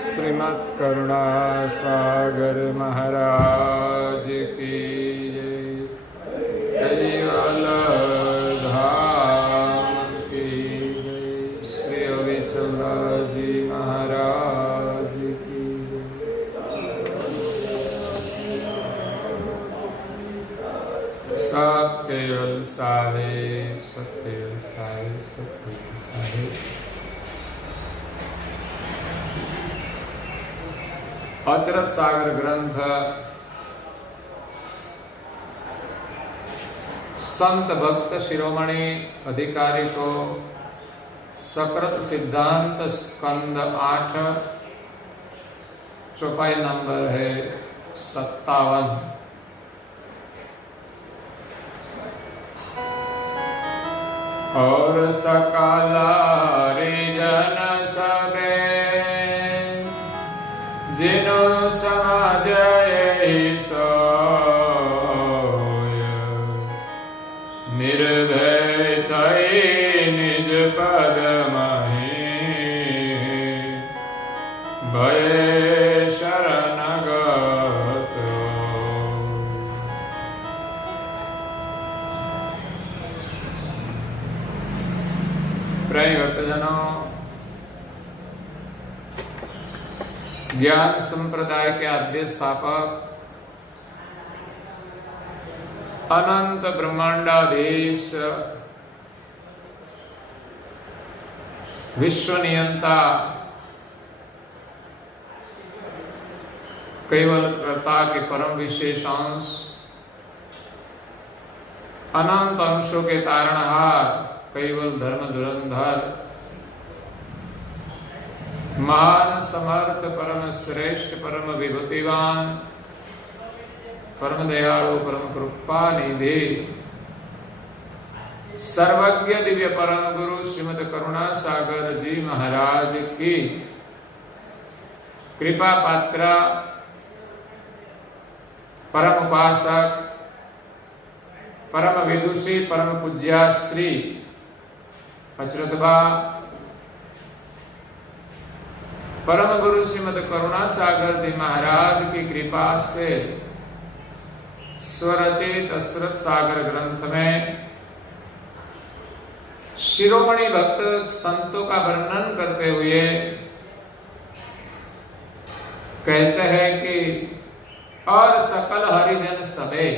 श्रीमद् करुणा सागर महाराज की जय। कैवल धाम की जय। श्री अविचल जी महाराज की जय। सत्य साहिब सत्य साहिब सत्य साहिब। अचरत सागर ग्रंथ संत भक्त शिरोमणि अधिकारी को सकृत सिद्धांत स्कंद 8 चौपाई नंबर है 57। और सकला रिजन सबे जिनो समाज सोय निर्भय थई निज पद महि भय शरणगत। प्रिय भक्तजनों, ज्ञान संप्रदाय के आद्य स्थापक अनंत ब्रह्मांडाधीश विश्व नियंता केवल कर्ता के परम विशेषांश अनंत अंशों के तारणहार केवल धर्म धुरंधर महान समर्थ परम श्रेष्ठ परम विभूतिवान परम दयालु परम कृपा निधि सर्वज्ञ दिव्य परम गुरु श्रीमद् करुणा सागर जी महाराज की कृपा पात्र परम उपासक परम विदुषी परम पूज्या श्री अचरतबा परम गुरु श्रीमद् करुणा सागर जी महाराज की कृपा से स्वरचित अश्रत सागर ग्रंथ में शिरोमणि भक्त संतों का वर्णन करते हुए कहते हैं कि और सकल हरिजन सबे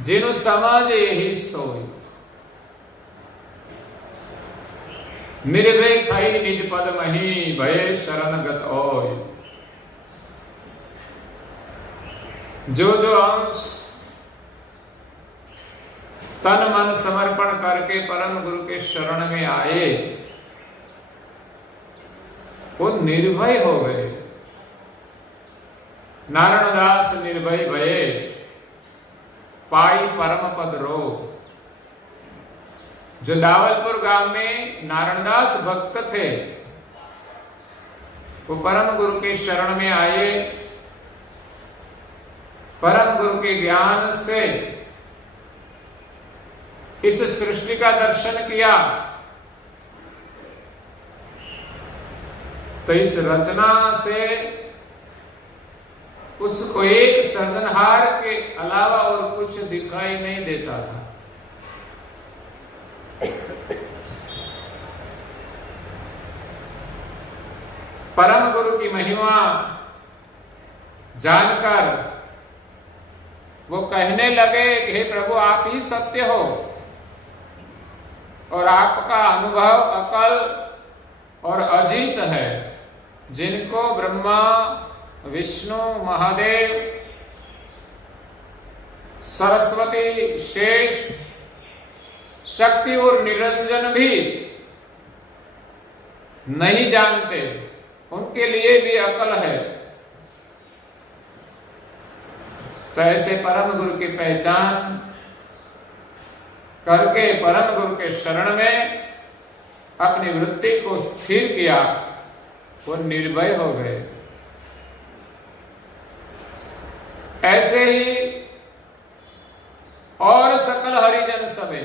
जिनु समाज यही सोई निर्भय थई निज पद मही भय शरणगत ओय। जो अंश तन मन समर्पण करके परम गुरु के शरण में आए वो निर्भय हो गए। नारायणदास निर्भय भये पाई परम पद रो। जो दावलपुर गांव में नारायणदास भक्त थे वो परम गुरु के शरण में आए, परम गुरु के ज्ञान से इस सृष्टि का दर्शन किया तो इस रचना से उसको एक सृजनहार के अलावा और कुछ दिखाई नहीं देता था। परम गुरु की महिमा जानकर वो कहने लगे कि हे प्रभु आप ही सत्य हो और आपका अनुभव अकल और अजीत है। जिनको ब्रह्मा विष्णु महादेव सरस्वती शेष शक्ति और निरंजन भी नहीं जानते उनके लिए भी अकल है। तो ऐसे परम गुरु की पहचान करके परम गुरु के शरण में अपनी वृत्ति को स्थिर किया, वो निर्भय हो गए। ऐसे ही और सकल हरिजन सबे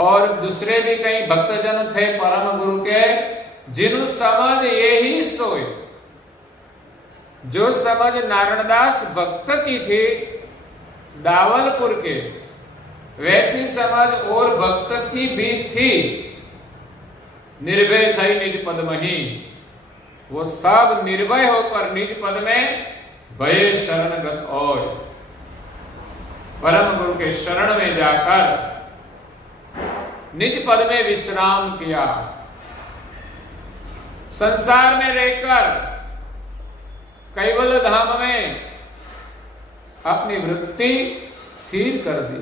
और दूसरे भी कई भक्तजन थे परम गुरु के जिनु समझ यही सोए। जो समझ नारायणदास भक्त की थी दावलपुर के, वैसी समझ और भक्त की भी थी। निर्भय थई निज पद मही, वो सब निर्भय होकर निज पद में भय शरणगत और परम गुरु के शरण में जाकर निज पद में विश्राम किया। संसार में रहकर कैवल्य धाम में अपनी वृत्ति स्थिर कर दी,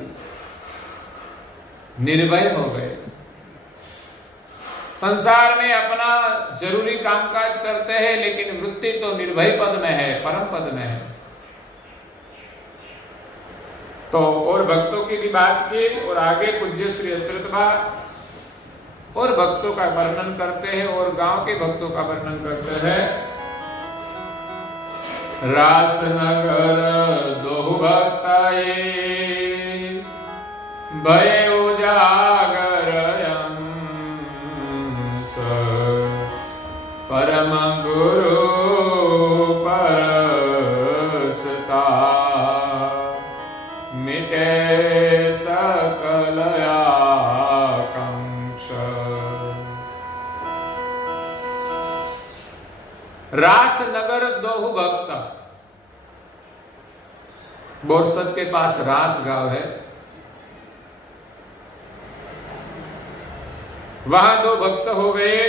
निर्भय हो गए। संसार में अपना जरूरी कामकाज करते हैं, लेकिन वृत्ति तो निर्भय पद में है, परम पद में है। तो और भक्तों की भी बात की, और आगे पूज्य श्री अच्युत बा और भक्तों का वर्णन करते हैं, और गांव के भक्तों का वर्णन करते हैं। रासनगर दोहु भक्ताये भय उजागर परम गुरु परसता मिटे सकल आकांक्ष। रासनगर दोहु भक्त, बोरसद के पास रास गांव है। वहां दो भक्त हो गए,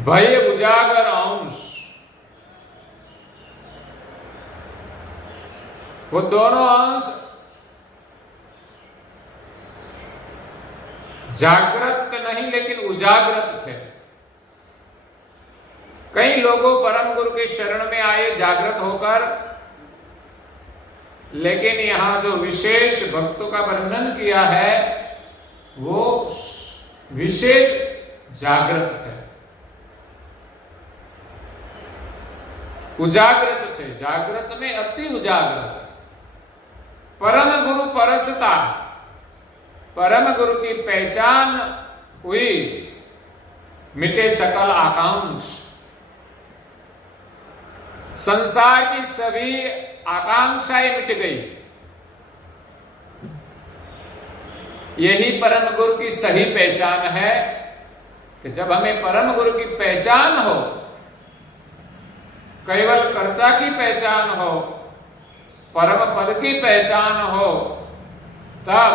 भय उजागर अंश। वो दोनों अंश जागृत नहीं लेकिन उजागृत थे। कई लोगों परम गुरु के शरण में आए जागृत होकर, लेकिन यहां जो विशेष भक्तों का वर्णन किया है वो विशेष जागृत थे, उजागृत थे, जागृत में अति उजागृत। परम गुरु परसता, परम गुरु की पहचान हुई, मिटे सकल आकांक्ष। संसार की सभी आकांक्षाएं मिट गई। यही परम गुरु की सही पहचान है कि जब हमें परम गुरु की पहचान हो, केवल कर्ता की पहचान हो, परम पद की पहचान हो, तब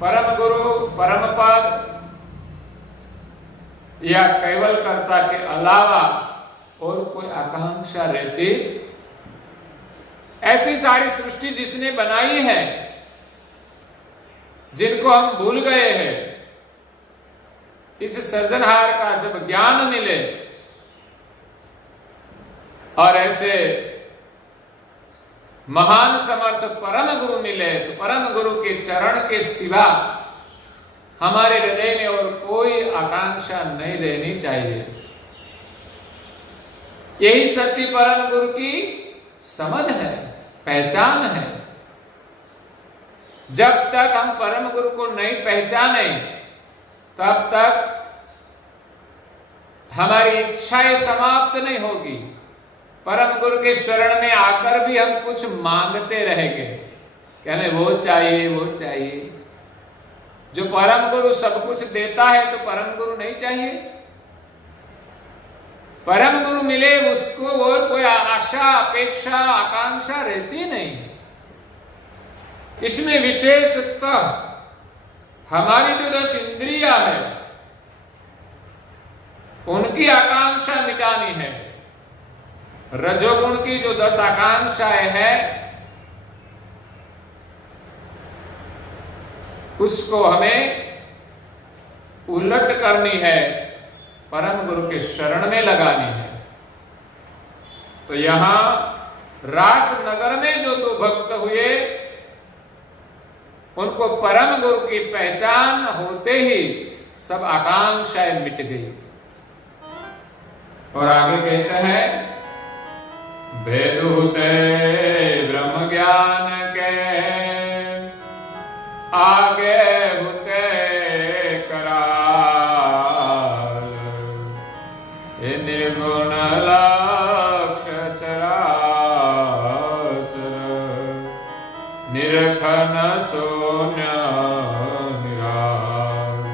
परम गुरु, परम पद या केवल कर्ता के अलावा और कोई आकांक्षा रहती? ऐसी सारी सृष्टि जिसने बनाई है, जिनको हम भूल गए हैं, इस सृजनहार का जब ज्ञान मिले और ऐसे महान समर्थ परम गुरु मिले, तो परम गुरु के चरण के सिवा हमारे हृदय में और कोई आकांक्षा नहीं रहनी चाहिए। यही सच्ची परम गुरु की समझ है, पहचान है। जब तक हम परम गुरु को नहीं पहचाने, तब तक हमारी इच्छाएं समाप्त नहीं होगी। परम गुरु के शरण में आकर भी हम कुछ मांगते रहेंगे कि हमें वो चाहिए, वो चाहिए। जो परम गुरु सब कुछ देता है, तो परम गुरु नहीं चाहिए? परम गुरु मिले उसको और कोई आशा, अपेक्षा, आकांक्षा रहती नहीं। इसमें विशेषतः हमारी जो 10 इंद्रियां है, उनकी आकांक्षा मिटानी है। रजोगुण की जो 10 आकांक्षाएं हैं, उसको हमें उलट करनी है, परम गुरु के शरण में लगानी है। तो यहां रासनगर में जो 2 भक्त हुए, उनको परम गुरु की पहचान होते ही सब आकांक्षाएं मिट गई। और आगे कहते हैं, भेदुते ब्रह्म ज्ञान के आगे हुते निर्घन शून्य निराल,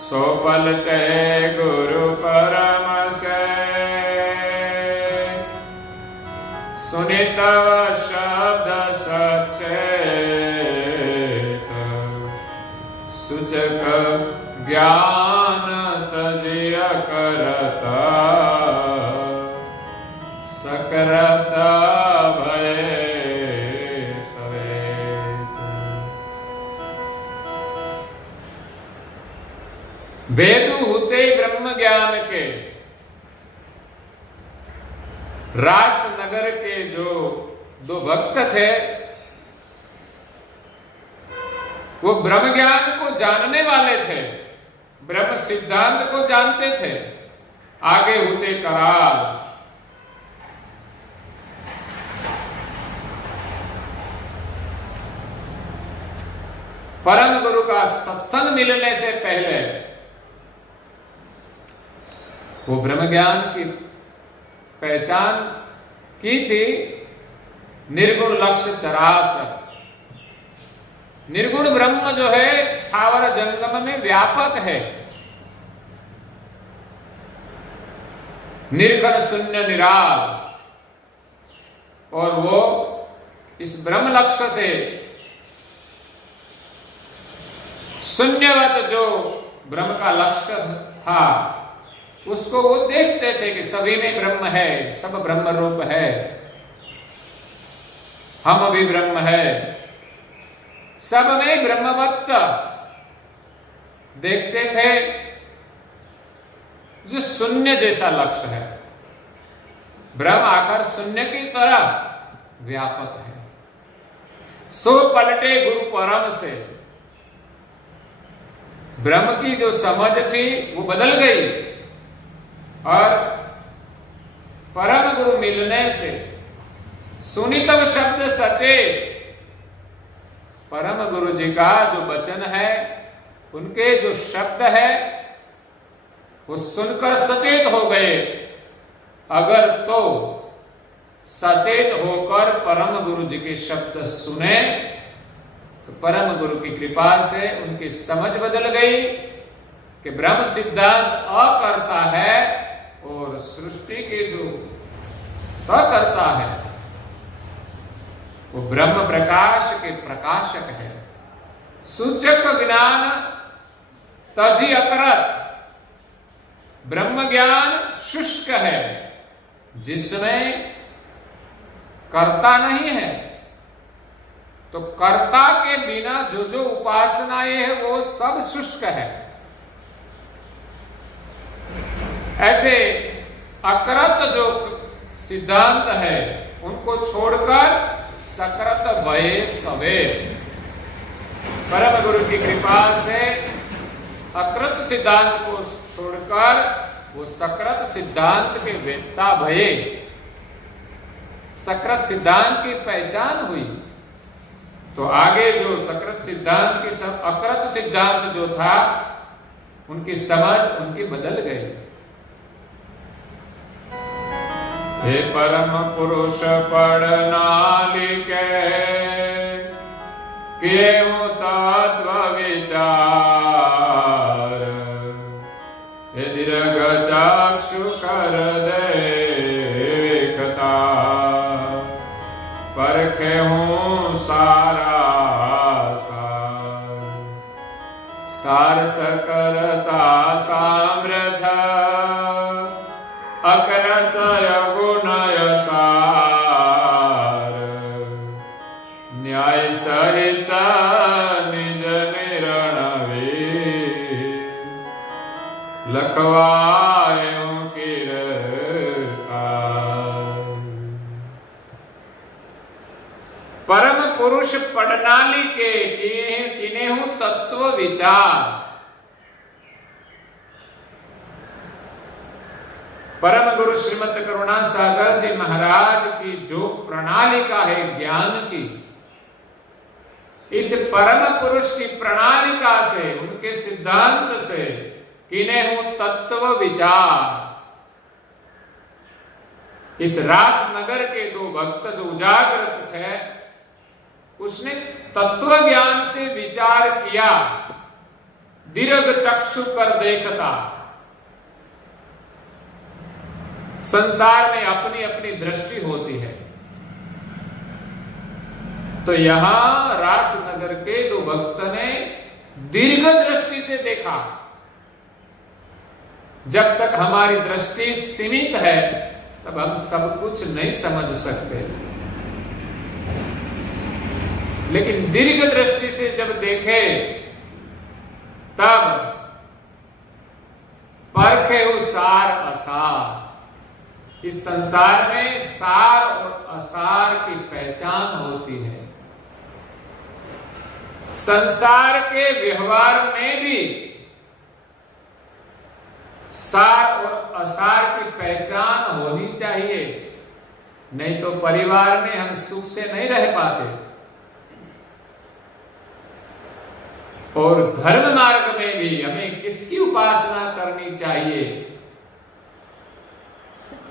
सो पलटे गुरु परम से, सुनि तव शब्द सचेत, सूचक ज्ञान तजिय करता, सकरत भय सवेत। वेदु होते ब्रह्म ज्ञान के, रासनगर के जो दो भक्त थे वो ब्रह्म ज्ञान को जानने वाले थे, ब्रह्म सिद्धांत को जानते थे। आगे होते कराल, परम गुरु का सत्संग मिलने से पहले वो ब्रह्म ज्ञान की पहचान की थी। निर्गुण लक्ष्य चराचर, निर्गुण ब्रह्म जो है स्थावर जंगम में व्यापक है। निर्घन शून्य निराल, और वो इस ब्रह्म लक्ष्य से शून्यवत जो ब्रह्म का लक्ष्य था उसको वो देखते थे कि सभी में ब्रह्म है, सब ब्रह्म रूप है, हम भी ब्रह्म है, सब में ब्रह्मवत्त देखते थे। जो शून्य जैसा लक्ष्य है, ब्रह्म आखिर शून्य की तरह व्यापक है। सो पलटे गुरु परम से, ब्रह्म की जो समझ थी वो बदल गई, और परम गुरु मिलने से सुनि तव शब्द सचेत, परम गुरु जी का जो वचन है, उनके जो शब्द है वो सुनकर सचेत हो गए। अगर तो सचेत होकर परम गुरु जी के शब्द सुने तो परम गुरु की कृपा से उनकी समझ बदल गई कि ब्रह्म सिद्धांत अकर्ता है और सृष्टि के जो सकर्ता है वो ब्रह्म प्रकाश के प्रकाशक है। सूचक ज्ञान तजी अकरत, ब्रह्म ज्ञान शुष्क है जिसमें कर्ता नहीं है। तो कर्ता के बिना जो जो उपासनाएं है वो सब शुष्क है। ऐसे अकरत जो सिद्धांत है उनको छोड़कर सकृत भय सवे, परम गुरु की कृपा से अकृत सिद्धांत को छोड़कर वो सकृत सिद्धांत के वेत्ता भये, सकृत सिद्धांत की पहचान हुई। तो आगे जो सकृत सिद्धांत की सब अकृत सिद्धांत जो था उनकी समझ उनकी बदल गई। हे परम पुरुष पढ़ना लिखे, केहू तत्व विचार, हे दीर्घ चक्षु कर देखता, परखे हूँ सारा सार सकरता सामर्थ, अकरत गुणय सार, न्याय सहित निज निरणवे, लखवायों कीर्ता। परम पुरुष पढ़नाली के किनेहु तत्व विचार, परम गुरु श्रीमद करुणा सागर जी महाराज की जो प्रणालिका है ज्ञान की, इस परम पुरुष की प्रणालिका से, उनके सिद्धांत से किनेहु तत्व विचार, इस रासनगर के दो भक्त जो उजागृत थे उसने तत्व ज्ञान से विचार किया, दीर्घ चक्षु कर देखता। संसार में अपनी अपनी दृष्टि होती है। तो यहां रासनगर के दो भक्त ने दीर्घ दृष्टि से देखा। जब तक हमारी दृष्टि सीमित है तब हम सब कुछ नहीं समझ सकते, लेकिन दीर्घ दृष्टि से जब देखे तब परखे हो सार असार। इस संसार में सार और असार की पहचान होती है। संसार के व्यवहार में भी सार और असार की पहचान होनी चाहिए, नहीं तो परिवार में हम सुख से नहीं रह पाते। और धर्म मार्ग में भी हमें किसकी उपासना करनी चाहिए।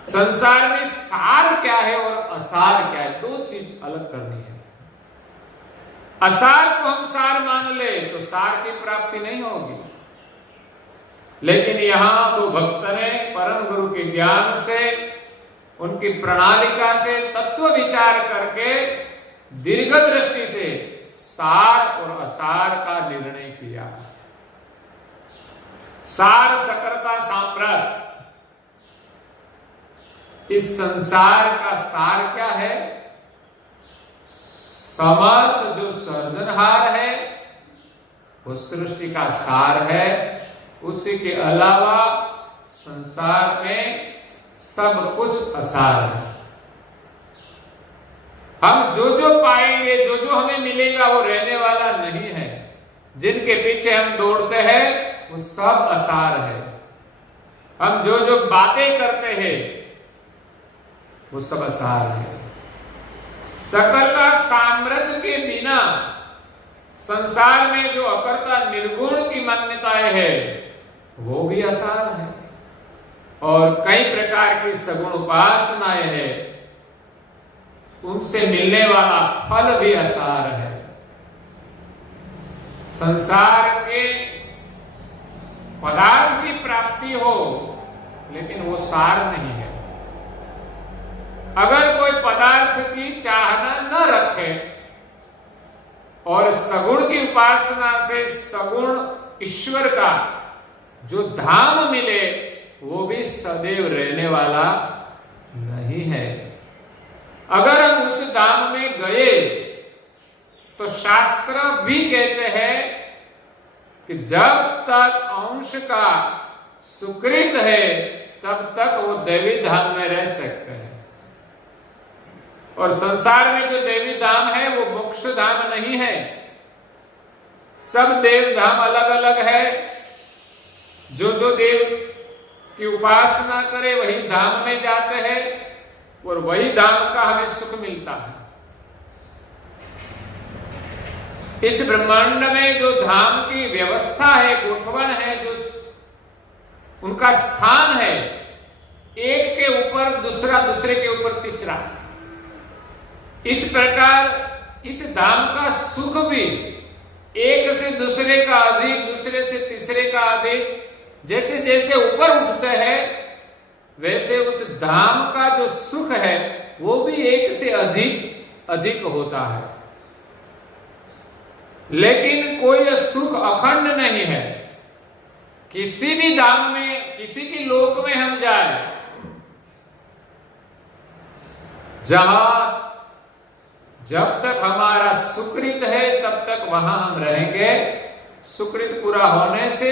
संसार में सार क्या है और असार क्या है, दो चीज अलग करनी है। असार को हम सार मान ले तो सार की प्राप्ति नहीं होगी, लेकिन यहां तो भक्त ने परम गुरु के ज्ञान से, उनकी प्रणालिका से तत्व विचार करके दीर्घ दृष्टि से सार और असार का निर्णय किया। सार सकरता साम्राज्य। इस संसार का सार क्या है? समर्थ जो सर्जनहार है वो सृष्टि का सार है। उसी के अलावा संसार में सब कुछ असार है। हम जो जो पाएंगे, जो जो हमें मिलेगा वो रहने वाला नहीं है। जिनके पीछे हम दौड़ते हैं वो सब असार है। हम जो जो बातें करते हैं वो सब असार है। सकलता साम्राज्य के बिना संसार में जो अकर्ता निर्गुण की मान्यताएं है वो भी असार है। और कई प्रकार की सगुण उपासनाएं हैं, उनसे मिलने वाला फल भी असार है। संसार के पदार्थ की प्राप्ति हो लेकिन वो सार नहीं है। अगर कोई पदार्थ की चाहना न रखे और सगुण की उपासना से सगुण ईश्वर का जो धाम मिले वो भी सदैव रहने वाला नहीं है। अगर हम उस धाम में गए तो शास्त्र भी कहते हैं कि जब तक अंश का सुकृत है तब तक वो देवी धाम में रह सकते हैं। और संसार में जो देवी धाम है वो मोक्ष धाम नहीं है। सब देव धाम अलग अलग है। जो जो देव की उपासना करे वही धाम में जाते हैं और वही धाम का हमें सुख मिलता है। इस ब्रह्मांड में जो धाम की व्यवस्था है, गोठवन है, जो उनका स्थान है, एक के ऊपर दूसरा, दूसरे के ऊपर तीसरा, इस प्रकार इस धाम का सुख भी एक से दूसरे का अधिक, दूसरे से तीसरे का अधिक, जैसे जैसे ऊपर उठते हैं वैसे उस धाम का जो सुख है वो भी एक से अधिक अधिक होता है। लेकिन कोई सुख अखंड नहीं है। किसी भी धाम में, किसी भी लोक में हम जाए, जहां जब तक हमारा सुकृत है तब तक वहां हम रहेंगे। सुकृत पूरा होने से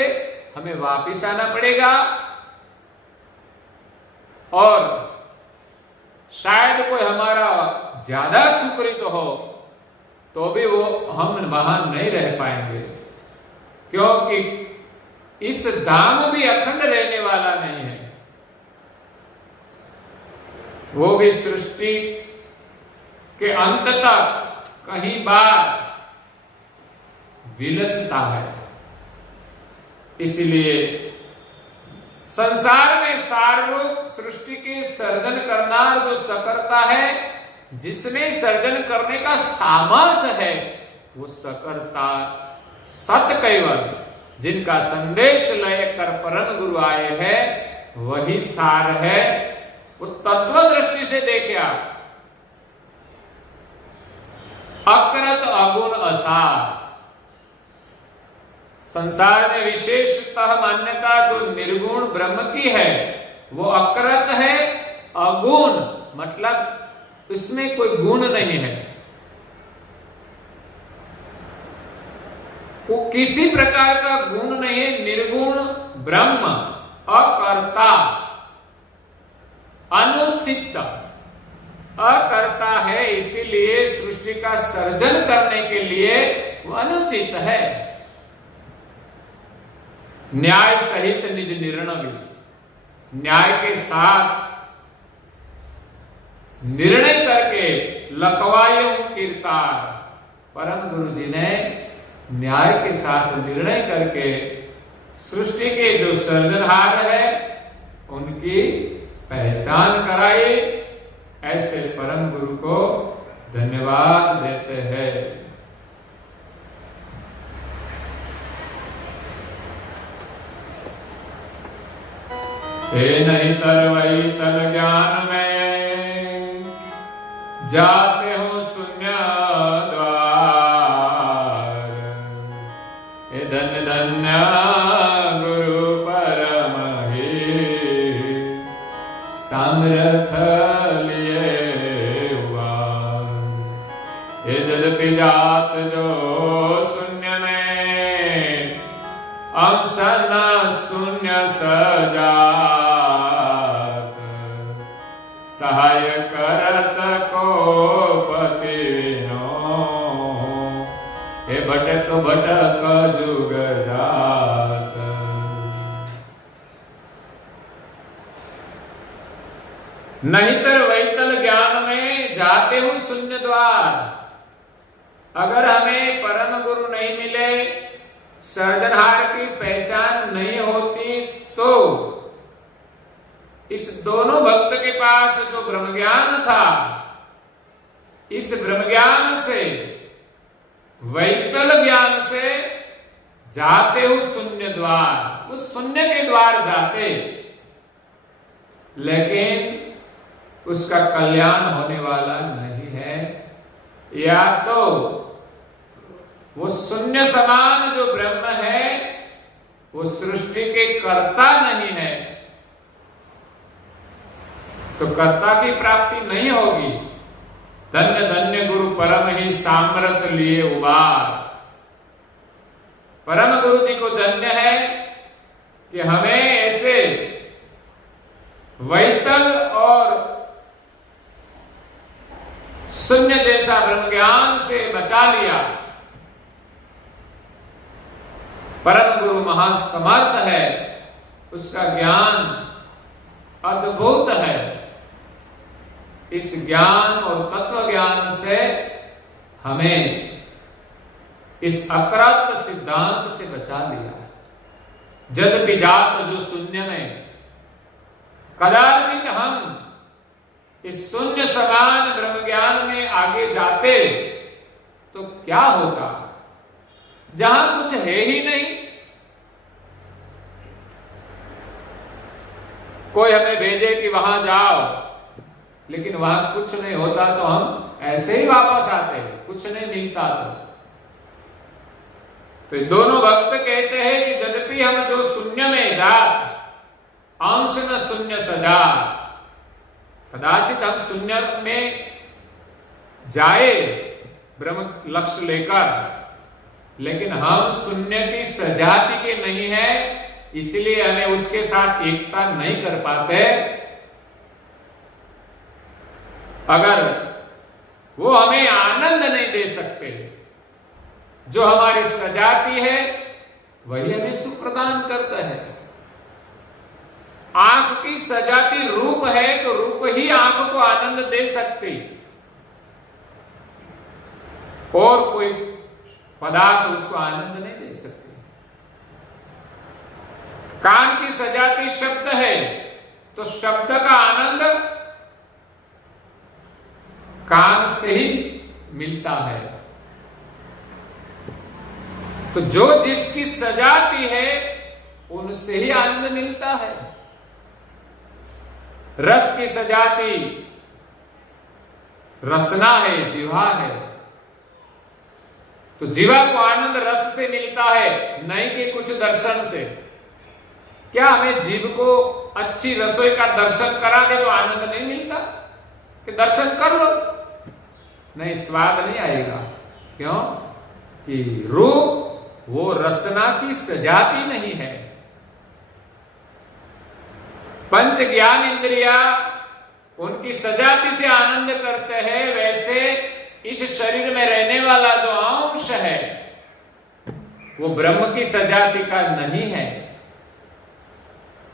हमें वापिस आना पड़ेगा और शायद कोई हमारा ज्यादा सुकृत हो तो भी वो हम वहां नहीं रह पाएंगे, क्योंकि इस धाम भी अखंड रहने वाला नहीं है। वो भी सृष्टि के अंत तक कहीं बार विलसता है। इसलिए संसार में साररूप सृष्टि के सर्जन करनार जो सकर्ता है जिसमें सर्जन करने का सामर्थ्य है, वो सकर्ता सत कैवल, जिनका संदेश लेकर परम गुरु आए हैं, वही सार है। वो तत्व दृष्टि से देखे आप, अकृत अगुण असार। संसार में विशेषतः मान्यता जो निर्गुण ब्रह्म की है, वो अकृत है, अगुण मतलब इसमें कोई गुण नहीं है, वो किसी प्रकार का गुण नहीं है, निर्गुण ब्रह्म, अकर्ता, अनुचित, अकर्ता है, इसीलिए सृष्टि का सर्जन करने के लिए वो अनुचित है। न्याय सहित निज निर्णय, न्याय के साथ निर्णय करके लखवायों कीर्तार, परम गुरु जी ने न्याय के साथ निर्णय करके सृष्टि के जो सर्जनहार है उनकी पहचान कराई। ऐसे परम गुरु को धन्यवाद देते हैं। हे नहीं तरवई तल ज्ञान में जाते हो शून्य द्वार, हे धन्य धन्य गुरु परम ही समर्थ लिए हुआ। हे जदपि जात जो शून्य में अंश न शून्य सजात, सहाय करत को पति विनो, हे भटक भटक जुग जात। नहितर वैतल ज्ञान में जाते हो शून्य द्वार। अगर हमें परम गुरु नहीं मिले, सर्जनहार की पहचान नहीं होती, तो इस दोनों भक्त के पास जो ब्रह्म ज्ञान था, इस ब्रह्म ज्ञान से, वैतल ज्ञान से जाते हो शून्य द्वार, उस शून्य के द्वार जाते, लेकिन उसका कल्याण होने वाला नहीं है। या तो वो शून्य समान जो ब्रह्म है वो सृष्टि के कर्ता नहीं है, तो कर्ता की प्राप्ति नहीं होगी। धन्य धन्य गुरु परम ही सामर्थ्य लिए उबार। परम गुरु जी को धन्य है कि हमें ऐसे वैतल और शून्य जैसा ब्रह्म ज्ञान से बचा लिया। परम गुरु महासमर्थ है, उसका ज्ञान अद्भुत है। इस ज्ञान और तत्व ज्ञान से हमें इस अकृत सिद्धांत से बचा लिया। जद विजात जो शून्य में, कदाचित हम इस शून्य समान ब्रह्म ज्ञान में आगे जाते तो क्या होता, जहां कुछ है ही नहीं। कोई हमें भेजे कि वहां जाओ, लेकिन वहां कुछ नहीं होता तो हम ऐसे ही वापस आते, कुछ नहीं मिलता तो दोनों भक्त कहते हैं कि यद्यपि हम जो शून्य में जात, अंश न शून्य सजा, कदाचित हम शून्य में जाए ब्रह्म लक्ष्य लेकर, लेकिन हम शून्य की सजाति के नहीं है, इसलिए हमें उसके साथ एकता नहीं कर पाते। अगर वो हमें आनंद नहीं दे सकते, जो हमारी सजाति है वही हमें सुख प्रदान करता है। आंख की सजाति रूप है तो रूप ही आंख को आनंद दे सकती, और कोई पदार्थ उसको आनंद नहीं दे सकते। कान की सजाति शब्द है तो शब्द का आनंद कान से ही मिलता है। तो जो जिसकी सजाती है उनसे ही आनंद मिलता है। रस की सजाती रसना है, जीवा है, तो जीवा को आनंद रस से मिलता है, नहीं कि कुछ दर्शन से। क्या हमें जीव को अच्छी रसोई का दर्शन करा दे तो आनंद नहीं मिलता कि दर्शन कर लो? नहीं, स्वाद नहीं आएगा। क्यों? कि रूप वो रसना की सजाती नहीं है। पंच ज्ञान इंद्रिया उनकी सजाती से आनंद करते हैं, वैसे इस शरीर में रहने वाला जो अंश है वो ब्रह्म की सजाती का नहीं है।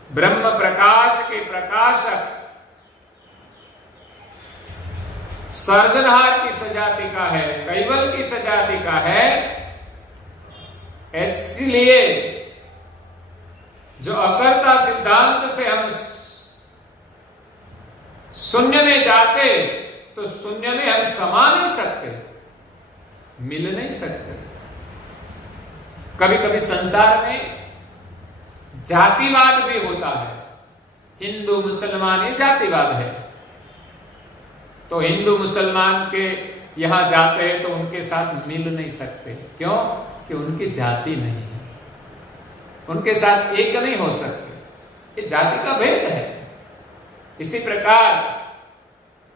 ब्रह्म प्रकाश के प्रकाशक सर्जनहार की सजाती का है, कैवल की सजाती का है। इसलिए जो अकर्ता सिद्धांत से हम शून्य में जाते तो शून्य में हम समा नहीं सकते, मिल नहीं सकते। कभी कभी संसार में जातिवाद भी होता है। हिंदू मुसलमान ये जातिवाद है। तो हिंदू मुसलमान के यहां जाते हैं तो उनके साथ मिल नहीं सकते। क्यों? कि उनकी जाति नहीं है, उनके साथ एक नहीं हो सकते। ये जाति का भेद है। इसी प्रकार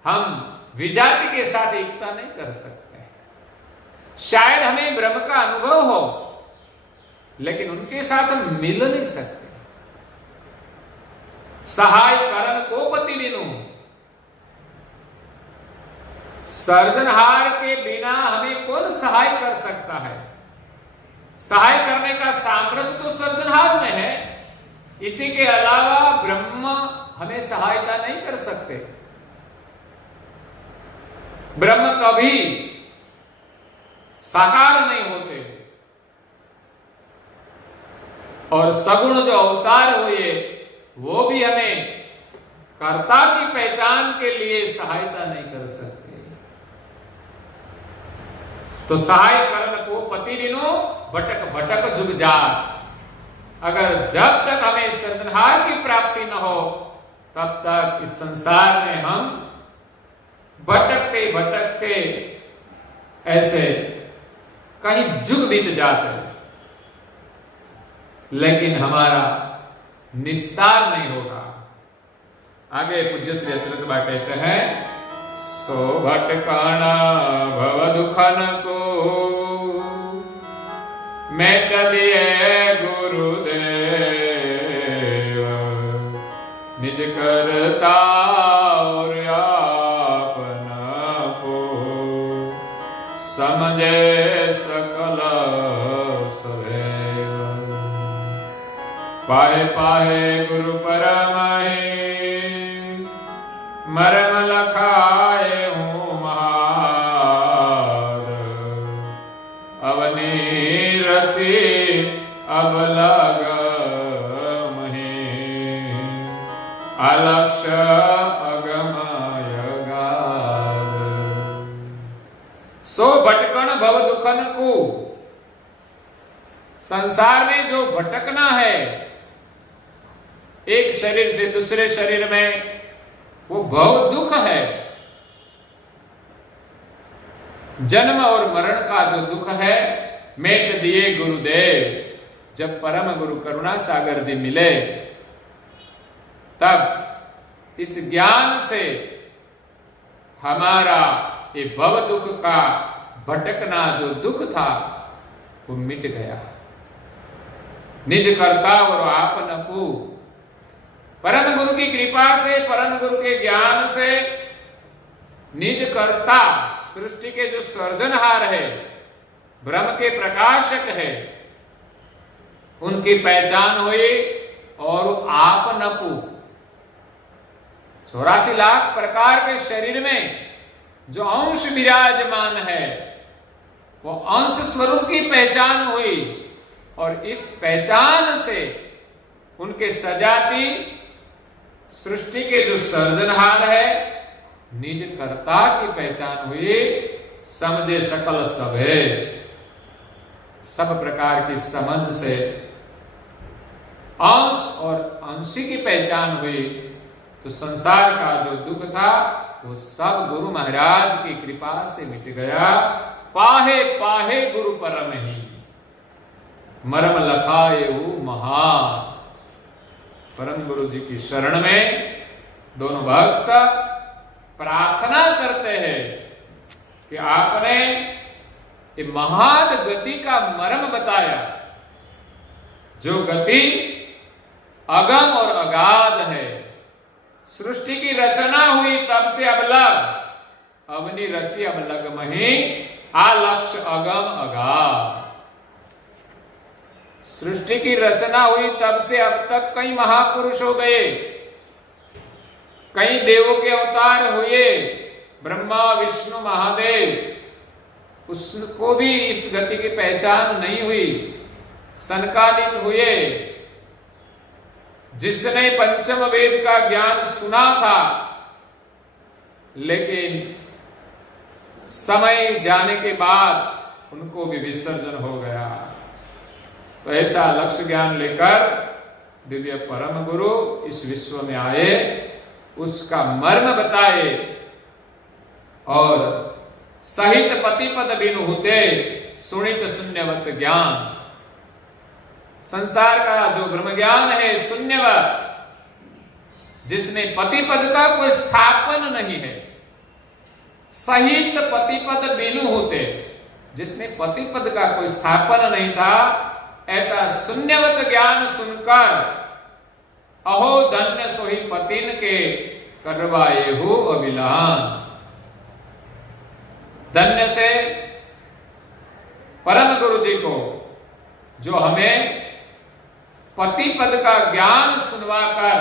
हम विजाति के साथ एकता नहीं कर सकते। शायद हमें ब्रह्म का अनुभव हो, लेकिन उनके साथ हम मिल नहीं सकते। सहाय करण को पति बिनु, सर्जनहार के बिना हमें कौन सहाय कर सकता है? सहाय करने का सामर्थ्य तो सर्जनहार में है। इसी के अलावा ब्रह्म हमें सहायता नहीं कर सकते। ब्रह्म कभी साकार नहीं होते, और सगुण जो अवतार हुए वो भी हमें कर्ता की पहचान के लिए सहायता नहीं कर सकते। तो सहाय करण को पति बिनु भटक भटक जुग जा। अगर जब तक हमें सर्जनहार की प्राप्ति न हो तब तक इस संसार में हम भटकते भटकते ऐसे कहीं जुग बीत जाते, लेकिन हमारा निस्तार नहीं होगा। आगे पूज्य श्री अच्युत बा कहते हैं, सो भटकाना भव दुखन को मेट दिए गुरुदेव, निज करता और आपना को समझे सकल सदैव। पाए पाए गुरु परमहि मरम लखाए हूँ महार, अवनी रची अब लग अलक्ष अगमय गार। सो भटकन भव दुखन को, संसार में जो भटकना है एक शरीर से दूसरे शरीर में, वो भव दुख है। जन्म और मरण का जो दुख है मेट दिए गुरुदेव। जब परम गुरु करुणा सागर जी मिले तब इस ज्ञान से हमारा ये भव दुख का भटकना जो दुख था वो मिट गया। निज कर्ता और आपन को, परम गुरु की कृपा से, परम गुरु के ज्ञान से निज कर्ता, सृष्टि के जो सर्जनहार है, ब्रह्म के प्रकाशक है, उनकी पहचान हुई। और आप नपु 84 लाख प्रकार के शरीर में जो अंश विराजमान है वो अंश स्वरूप की पहचान हुई। और इस पहचान से उनके सजाती सृष्टि के जो सर्जनहार है निज कर्ता की पहचान हुई, समझे सकल सभे, सब प्रकार की समझ से अंश और अंशी की पहचान हुई, तो संसार का जो दुख था वो सब गुरु महाराज की कृपा से मिट गया। पाहे पाहे गुरु परम ही, मरम लखाए महान। परम गुरु जी की शरण में दोनों भक्त प्रार्थना करते हैं कि आपने ये महान गति का मर्म बताया, जो गति अगम और अगाध है। सृष्टि की रचना हुई तब से अब लग, अवनि रची अब लग मही, आ लक्ष्य अगम अगाध। सृष्टि की रचना हुई तब से अब तक कई महापुरुष हो गए, कई देवों के अवतार हुए, ब्रह्मा विष्णु महादेव, उसको भी इस गति की पहचान नहीं हुई। सनकादिक हुए, जिसने पंचम वेद का ज्ञान सुना था, लेकिन समय जाने के बाद उनको भी विसर्जन हो गया। तो ऐसा लक्ष्य ज्ञान लेकर दिव्य परम गुरु इस विश्व में आए, उसका मर्म बताए और सहित पतिपद बिनु होते सुनित शून्यवत ज्ञान। संसार का जो ब्रह्म ज्ञान है शून्यवत, जिसने पतिपद का कोई स्थापन नहीं है, सहित पतिपद बिनु होते, जिसने पतिपद का कोई स्थापन नहीं था, ऐसा शून्यवत ज्ञान सुनकर अहो धन्य सोही पतिन के करवाए हो अभिलान। धन्य से परम गुरु जी को, जो हमें पति पद का ज्ञान सुनवाकर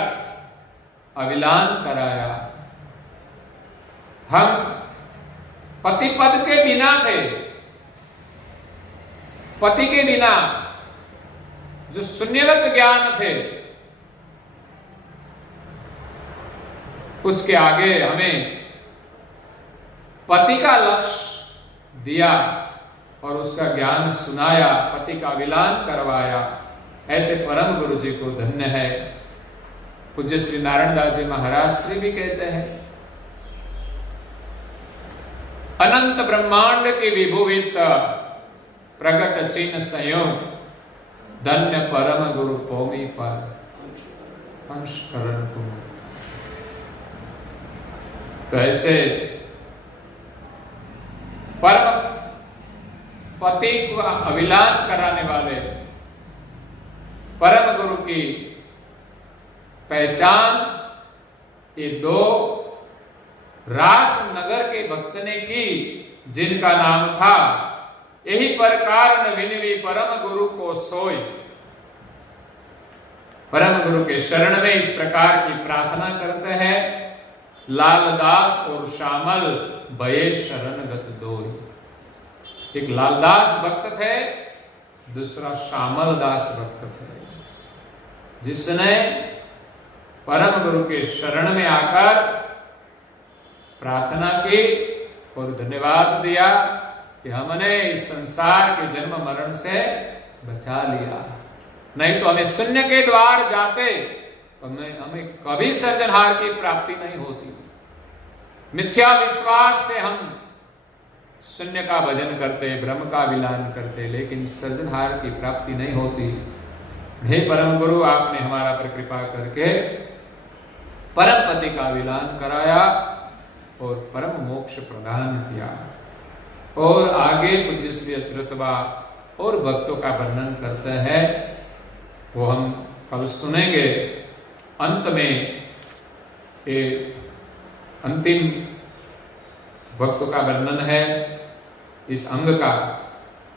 अभिलान कराया। हम पति पद के बिना थे, पति के बिना जो शून्यवत ज्ञान थे, उसके आगे हमें पति का लक्ष्य दिया और उसका ज्ञान सुनाया, पति का अभिलान करवाया। ऐसे परम गुरु जी को धन्य है। पूज्य श्री नारायण दास जी महाराज श्री भी कहते हैं, अनंत ब्रह्मांड की विभुवित प्रकट चिन्ह संयोग, धन्य परम गुरु पौमी पर अंशकरण को। तो ऐसे परम पति को अभिलान कराने वाले परम गुरु की पहचान ये दो रास नगर के भक्त ने की, जिनका नाम था यही प्रकार न विनवी परम गुरु को सोई। परम गुरु के शरण में इस प्रकार की प्रार्थना करते हैं, लालदास और श्यामल भये शरणगत दोई। एक लालदास भक्त थे, दूसरा श्यामल दास भक्त थे, जिसने परम गुरु के शरण में आकर प्रार्थना की और धन्यवाद दिया कि हमने इस संसार के जन्म मरण से बचा लिया, नहीं तो हमें शून्य के द्वार जाते तो हमें कभी सृजनहार की प्राप्ति नहीं होती। मिथ्या विश्वास से हम शून्य का भजन करते, ब्रह्म का विलान करते, लेकिन सृजनहार की प्राप्ति नहीं होती। हे परम गुरु, आपने हमारा पर कृपा करके परम पति का विलान कराया और परम मोक्ष प्रदान किया। और आगे पूज्य श्री अच्युतबा और भक्तों का वर्णन करते हैं, वो हम कल सुनेंगे। अंत में ये अंतिम भक्तों का वर्णन है इस अंग का,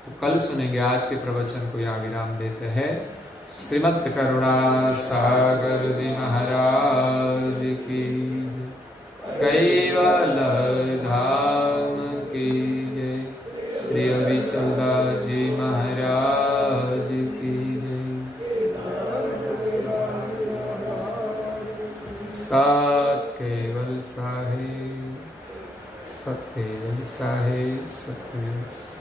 तो कल सुनेंगे। आज के प्रवचन को यहाँ विराम देते हैं। श्रीमद् करुणा सागर जी महाराज की, कैवल धाम की जय। श्री अभिचंदा जी महाराज की जय। सात केवल साहिब। सतवेद साहेब सतवेद